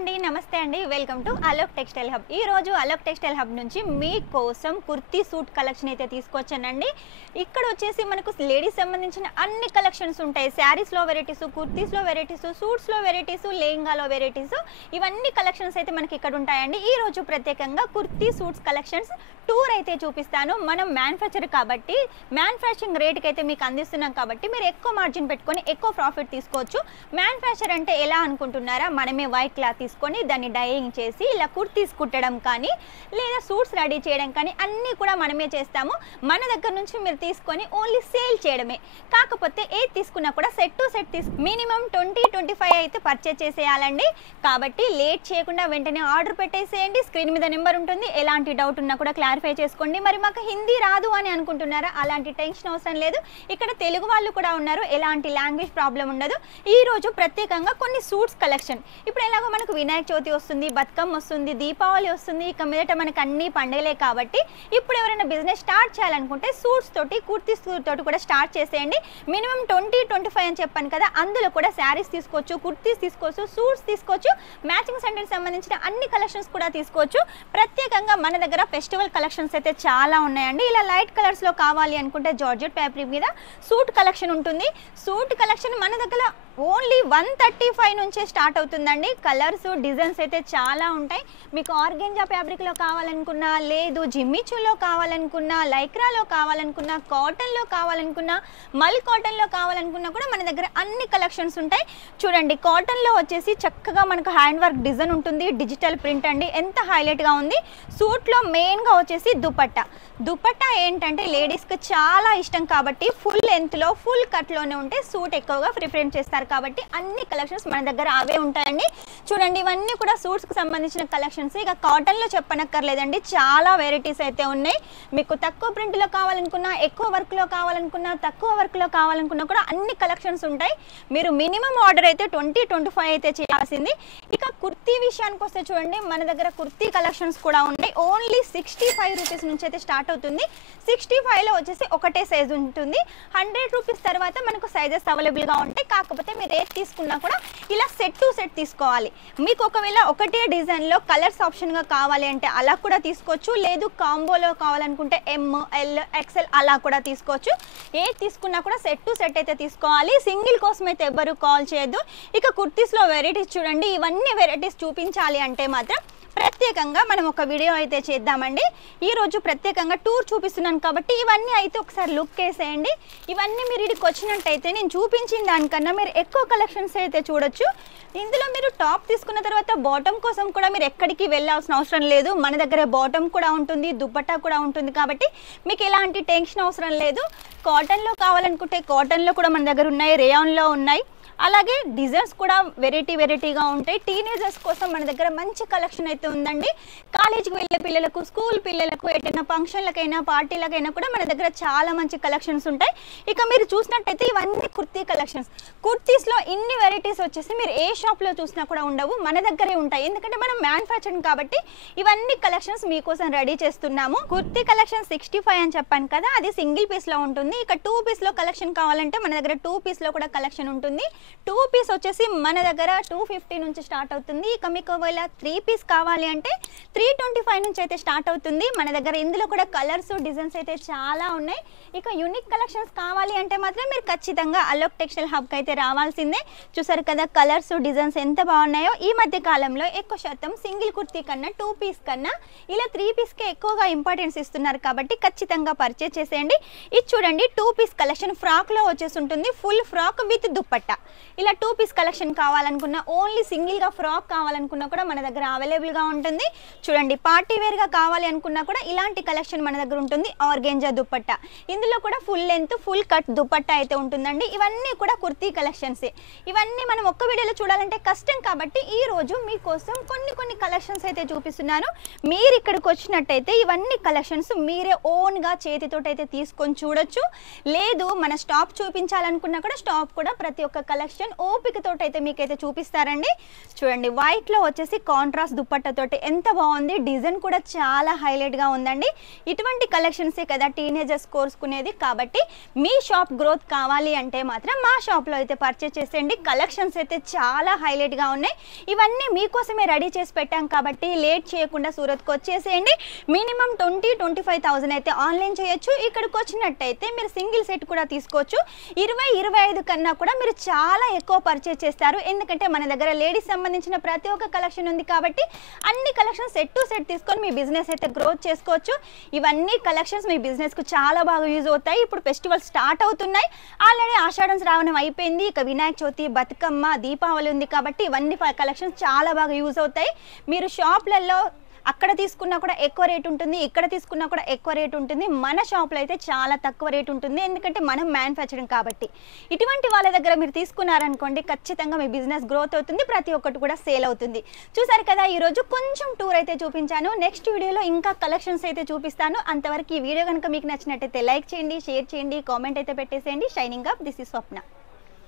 అండి నమస్తే అండి welcome to Alok textile hub. ఈ రోజు అలోక్ టెక్స్టైల్ హబ్ నుంచి మీ కోసం కుర్తీ సూట్ కలెక్షన్ అయితే తీసుకొచ్చానండి। ఇక్కడ వచ్చేసి మనకు లేడీస్ సంబంధించిన అన్ని కలెక్షన్స్ ఉంటాయి। శారీస్ లో వెరైటీస్, కుర్తీస్ లో వెరైటీస్, సూట్స్ లో వెరైటీస్, లెహంగాలో వెరైటీస్, ఇవన్నీ కలెక్షన్స్ అయితే మనకి ఇక్కడ ఉంటాయండి। ఈ రోజు ప్రత్యేకంగా కుర్తీ సూట్స్ కలెక్షన్స్ టూర్ అయితే చూపిస్తాను। మనం మ్యానుఫ్యాక్చర్ కాబట్టి మ్యానుఫ్యాక్చరింగ్ రేట్ కి అయితే మీకు అందిస్తున్నాం కాబట్టి మీరు ఎక్కువ మార్జిన్ పెట్టుకొని ఎక్కువ ప్రాఫిట్ తీసుకోవచ్చు। మ్యానుఫ్యాక్చర్ అంటే ఎలా అనుకుంటున్నారా, మనమే వైట్ క్లాత్ తీసుకొని దాన్ని డైయింగ్ చేసి ఇలా కుర్తీస్ కుట్టడం కానీ లేదా సూట్స్ రెడీ చేయడం కానీ అన్నీ కూడా మనమే చేస్తాము। మన దగ్గర నుంచి మీరు తీసుకొని ఓన్లీ సేల్ చేయడమే। కాకపోతే ఏది తీసుకున్నా కూడా సెట్ టు సెట్ మినిమం 20-25 అయితే పర్చేస్ చేసేయాలండి। కాబట్టి లేట్ చేయకుండా వెంటనే ఆర్డర్ పెట్టేసేయండి। స్క్రీన్ మీద నెంబర్ ఉంటుంది, ఎలాంటి డౌట్ ఉన్నా కూడా క్లారిఫై చేసుకోండి। మరి మాకు హిందీ రాదు అని అనుకుంటున్నారా, అలాంటి టెన్షన్ అవసరం లేదు। ఇక్కడ తెలుగు వాళ్ళు కూడా ఉన్నారు, ఎలాంటి లాంగ్వేజ్ ప్రాబ్లం ఉండదు। ఈ రోజు ప్రత్యేకంగా కొన్ని సూట్స్ కలెక్షన్, ఇప్పుడు ఎలాగో మనకు వినాయక చవితి వస్తుంది, బతుకమ్మ వస్తుంది, దీపావళి వస్తుంది, ఇక మీదట మనకు అన్ని పండుగలే కాబట్టి ఇప్పుడు ఎవరైనా బిజినెస్ స్టార్ట్ చేయాలనుకుంటే సూట్స్ తోటి కుర్తీస్ తోటి కూడా స్టార్ట్ చేసేయండి। మినిమం 20-25 అని చెప్పాను కదా, అందులో కూడా శారీస్ తీసుకోవచ్చు, కుర్తీస్ తీసుకోవచ్చు, సూట్స్ తీసుకోవచ్చు, మ్యాచింగ్ సెంటర్కి సంబంధించిన అన్ని కలెక్షన్స్ కూడా తీసుకోవచ్చు। ప్రత్యేకంగా మన దగ్గర ఫెస్టివల్ కలెక్షన్స్ అయితే చాలా ఉన్నాయండి। ఇలా లైట్ కలర్స్ లో కావాలి అనుకుంటే జార్జెట్ ఫ్యాబ్రిక్ మీద సూట్ కలెక్షన్ ఉంటుంది। సూట్ కలెక్షన్ మన దగ్గర ఓన్లీ 135 నుంచే స్టార్ట్ అవుతుందండి। కలర్స్ డిజైన్స్ అయితే చాలా ఉంటాయి। మీకు ఆర్గెంజా ఫ్యాబ్రిక్లో కావాలనుకున్నా, లేదు జిమ్మిచూలో కావాలనుకున్నా, లైక్రాలో కావాలనుకున్నా, కాటన్లో కావాలనుకున్నా, మల్ కాటన్లో కావాలనుకున్నా కూడా మన దగ్గర అన్ని కలెక్షన్స్ ఉంటాయి। చూడండి, కాటన్లో వచ్చేసి చక్కగా మనకు హ్యాండ్ వర్క్ డిజైన్ ఉంటుంది, డిజిటల్ ప్రింట్ అండి, ఎంత హైలైట్గా ఉంది। సూట్లో మెయిన్గా వచ్చేసి దుపట్టా ఏంటంటే లేడీస్కి చాలా ఇష్టం కాబట్టి ఫుల్ లెంత్లో ఫుల్ కట్లోనే ఉంటే సూట్ ఎక్కువగా ప్రిఫరెన్స్ చేస్తారు కాబట్టి అన్ని కలెక్షన్స్ మన దగ్గర అవే ఉంటాయండి। చూడండి, ఇవన్నీ కూడా సూట్స్కి సంబంధించిన కలెక్షన్స్। ఇక కాటన్లో చెప్పనక్కర్లేదండి, చాలా వెరైటీస్ అయితే ఉన్నాయి। మీకు తక్కువ ప్రింట్లో కావాలనుకున్నా, ఎక్కువ వర్క్లో కావాలనుకున్నా, తక్కువ వర్క్లో కావాలనుకున్నా కూడా అన్ని కలెక్షన్స్ ఉంటాయి। మీరు మినిమం ఆర్డర్ అయితే 20-25 అయితే చేయాల్సింది। ఇక కుర్తీ విషయానికి వస్తే చూడండి, మన దగ్గర కుర్తీ కలెక్షన్స్ కూడా ఉన్నాయి। ఓన్లీ 65 రూపీస్ నుంచి అయితే స్టార్ట్ అవుతుంది। 65లో వచ్చేసి ఒకటే సైజ్ ఉంటుంది। 100 రూపీస్ తర్వాత మనకు సైజెస్ అవైలబుల్గా ఉంటాయి। కాకపోతే మీరు ఏది తీసుకున్నా కూడా ఇలా సెట్ టు సెట్ తీసుకోవాలి। మీకు ఒకవేళ ఒకటే డిజైన్లో కలర్స్ ఆప్షన్గా కావాలి అంటే అలా కూడా తీసుకోవచ్చు, లేదు కాంబోలో కావాలనుకుంటే ML XL అలా కూడా తీసుకోవచ్చు। ఏది తీసుకున్నా కూడా సెట్ టు సెట్ అయితే తీసుకోవాలి, సింగిల్ కోసం అయితే ఎవ్వరూ కాల్ చేయొద్దు। ఇక కుర్తీస్లో వెరైటీస్ చూడండి, ఇవన్నీ వెరైటీస్ చూపించాలి అంటే మాత్రం ప్రత్యేకంగా మనం ఒక వీడియో అయితే చేద్దామండి। ఈరోజు ప్రత్యేకంగా టూర్ చూపిస్తున్నాను కాబట్టి ఇవన్నీ అయితే ఒకసారి లుక్ వేసేయండి। ఇవన్నీ మీరు ఇక్కడికి వచ్చినట్టయితే నేను చూపించిన దానికన్నా మీరు ఎక్కువ కలెక్షన్స్ అయితే చూడొచ్చు। ఇందులో మీరు టాప్ తీసుకున్న తర్వాత బాటమ్ కోసం కూడా మీరు ఎక్కడికి వెళ్ళాల్సిన అవసరం లేదు, మన దగ్గర బాటమ్ కూడా ఉంటుంది, దుపట్టా కూడా ఉంటుంది కాబట్టి మీకు ఎలాంటి టెన్షన్ అవసరం లేదు। కాటన్లో కావాలనుకుంటే కాటన్లో కూడా మన దగ్గర ఉన్నాయి, రేయాన్లో ఉన్నాయి, అలాగే డిజైన్స్ కూడా వెరైటీగా ఉంటాయి। టీనేజర్స్ కోసం మన దగ్గర మంచి కలెక్షన్ అయితే ఉందండి। కాలేజీకి వెళ్ళే పిల్లలకు, స్కూల్ పిల్లలకు, ఎటైనా ఫంక్షన్లకైనా పార్టీలకైనా కూడా మన దగ్గర చాలా మంచి కలెక్షన్స్ ఉంటాయి। ఇక మీరు చూసినట్టయితే ఇవన్నీ కుర్తీ కలెక్షన్స్। కుర్తీస్లో ఇన్ని వెరైటీస్ వచ్చేసి మీరు ఏ షాప్లో చూసినా కూడా ఉండవు, మన దగ్గరే ఉంటాయి। ఎందుకంటే మనం మ్యానుఫ్యాక్చరింగ్ కాబట్టి ఇవన్నీ కలెక్షన్స్ మీకోసం రెడీ చేస్తున్నాము। కుర్తీ కలెక్షన్ 65 అని చెప్పాను కదా, అది సింగిల్ పీస్లో ఉంటుంది। ఇక 2 పీస్లో కలెక్షన్ కావాలంటే మన దగ్గర 2 పీస్లో కూడా కలెక్షన్ ఉంటుంది। 2 పీస్ వచ్చేసి మన దగ్గర 250 నుంచి స్టార్ట్ అవుతుంది। ఇక మీకు ఒకవేళ 3 పీస్ కావాలి అంటే 325 నుంచి అయితే స్టార్ట్ అవుతుంది మన దగ్గర। ఇందులో కూడా కలర్స్ డిజైన్స్ అయితే చాలా ఉన్నాయి। ఇక యూనిక్ కలెక్షన్స్ కావాలి అంటే మాత్రం మీరు ఖచ్చితంగా అలోక్ టెక్స్టైల్ హబ్కి అయితే రావాల్సిందే। చూసారు కదా కలర్స్ డిజైన్స్ ఎంత బాగున్నాయో। ఈ మధ్య కాలంలో ఎక్కువ శాతం సింగిల్ కుర్తీ కన్నా 2 పీస్ కన్నా ఇలా 3 పీస్కే ఎక్కువగా ఇంపార్టెన్స్ ఇస్తున్నారు కాబట్టి ఖచ్చితంగా పర్చేస్ చేసేయండి। ఇది చూడండి, 2 పీస్ కలెక్షన్ ఫ్రాక్లో వచ్చేసి ఉంటుంది, ఫుల్ ఫ్రాక్ విత్ దుపట్టా। ఇలా 2 పీస్ కలెక్షన్ కావాలనుకున్నా, ఓన్లీ సింగిల్గా ఫ్రాక్ కావాలనుకున్నా కూడా మన దగ్గర అవైలబుల్గా ఉంటుంది। చూడండి, పార్టీ వేర్గా కావాలి అనుకున్నా కూడా ఇలాంటి కలెక్షన్ మన దగ్గర ఉంటుంది, ఆర్గెంజా దుపట్టా। ఇందులో కూడా full length full cut dupatta అయితే ఉంటుందండి। ఇవన్నీ కూడా కుర్తీ కలెక్షన్సే। ఇవన్నీ మనం ఒక్క వీడియోలో చూడాలంటే కష్టం కాబట్టి ఈ రోజు మీకోసం కొన్ని కలెక్షన్స్ అయితే చూపిస్తున్నాను। మీరు ఇక్కడికి వచ్చినట్టయితే ఇవన్నీ కలెక్షన్స్ మీరే ఓన్గా చేతితోటి అయితే తీసుకొని చూడొచ్చు, లేదు మన స్టాప్ చూపించాలనుకున్నా కూడా స్టాప్ కూడా ప్రతి ఒక్క కలెక్షన్ ఓపికతోటి అయితే మీకైతే చూపిస్తారండి। చూడండి, వైట్లో వచ్చేసి కాంట్రాస్ట్ దుపట్టాతోటి ఎంత బాగుంది, డిజైన్ కూడా కూడా చాలా హైలైట్గా ఉందండి. ఇటువంటి కలెక్షన్సే కదా టీనేజర్స్ కోరుకునేది. కాబట్టి మీ షాప్ గ్రోత్ కావాలి అంటే మాత్రం మా షాప్లో అయితే పర్చేస్ చేసేయండి. కలెక్షన్స్ అయితే చాలా హైలైట్గా ఉన్నాయి. ఇవన్నీ మీకోసమే రెడీ చేసి పెట్టాం కాబట్టి లేట్ చేయకుండా సూరత్కి వచ్చేసేయండి. మినిమం 20-25,000 అయితే ఆన్లైన్ చేయొచ్చు. ఇక్కడికి వచ్చినట్టయితే మీరు సింగిల్ సెట్ కూడా తీసుకోవచ్చు. 20-25 కన్నా కూడా మీరు చాలా ఎక్కువ పర్చేస్ చేస్తారు. ఎందుకంటే మన దగ్గర లేడీస్ సంబంధించిన ప్రతి ఒక్క కలెక్షన్ ఉంది కాబట్టి అన్ని కలెక్షన్ సెట్ టు సెట్ తీసుకొని మీ బిజినెస్ అయితే గ్రోత్ చేసుకోవచ్చు. ఇవన్నీ కలెక్షన్స్ మీ బిజినెస్కు చాలా బాగా యూజ్ అవుతాయి. ఇప్పుడు ఫెస్టివల్ స్టార్ట్ అవుతున్నాయి. ఆల్రెడీ ఆషాఢం శ్రావణం అయిపోయింది. ఇక వినాయక చవితి, బతుకమ్మ, దీపావళి ఉంది కాబట్టి ఇవన్నీ కలెక్షన్స్ చాలా బాగా యూజ్ అవుతాయి. మీరు షాప్లలో అక్కడ తీసుకున్నా కూడా ఎక్కువ రేట్ ఉంటుంది, ఇక్కడ తీసుకున్నా కూడా ఎక్కువ రేట్ ఉంటుంది. మన షాప్లో అయితే చాలా తక్కువ రేట్ ఉంటుంది. ఎందుకంటే మనం మ్యానుఫ్యాక్చరింగ్ కాబట్టి. ఇటువంటి వాళ్ళ దగ్గర మీరు తీసుకున్నారనుకోండి ఖచ్చితంగా మీ బిజినెస్ గ్రోత్ అవుతుంది. ప్రతి ఒక్కటి కూడా సేల్ అవుతుంది. చూసారు కదా, ఈరోజు కొంచెం టూర్ అయితే చూపించాను. నెక్స్ట్ వీడియోలో ఇంకా కలెక్షన్స్ అయితే చూపిస్తాను. అంతవరకు ఈ వీడియో కనుక మీకు నచ్చినట్టయితే లైక్ చేయండి, షేర్ చేయండి, కామెంట్ అయితే పెట్టేసేయండి. Shining up, this is Swapna.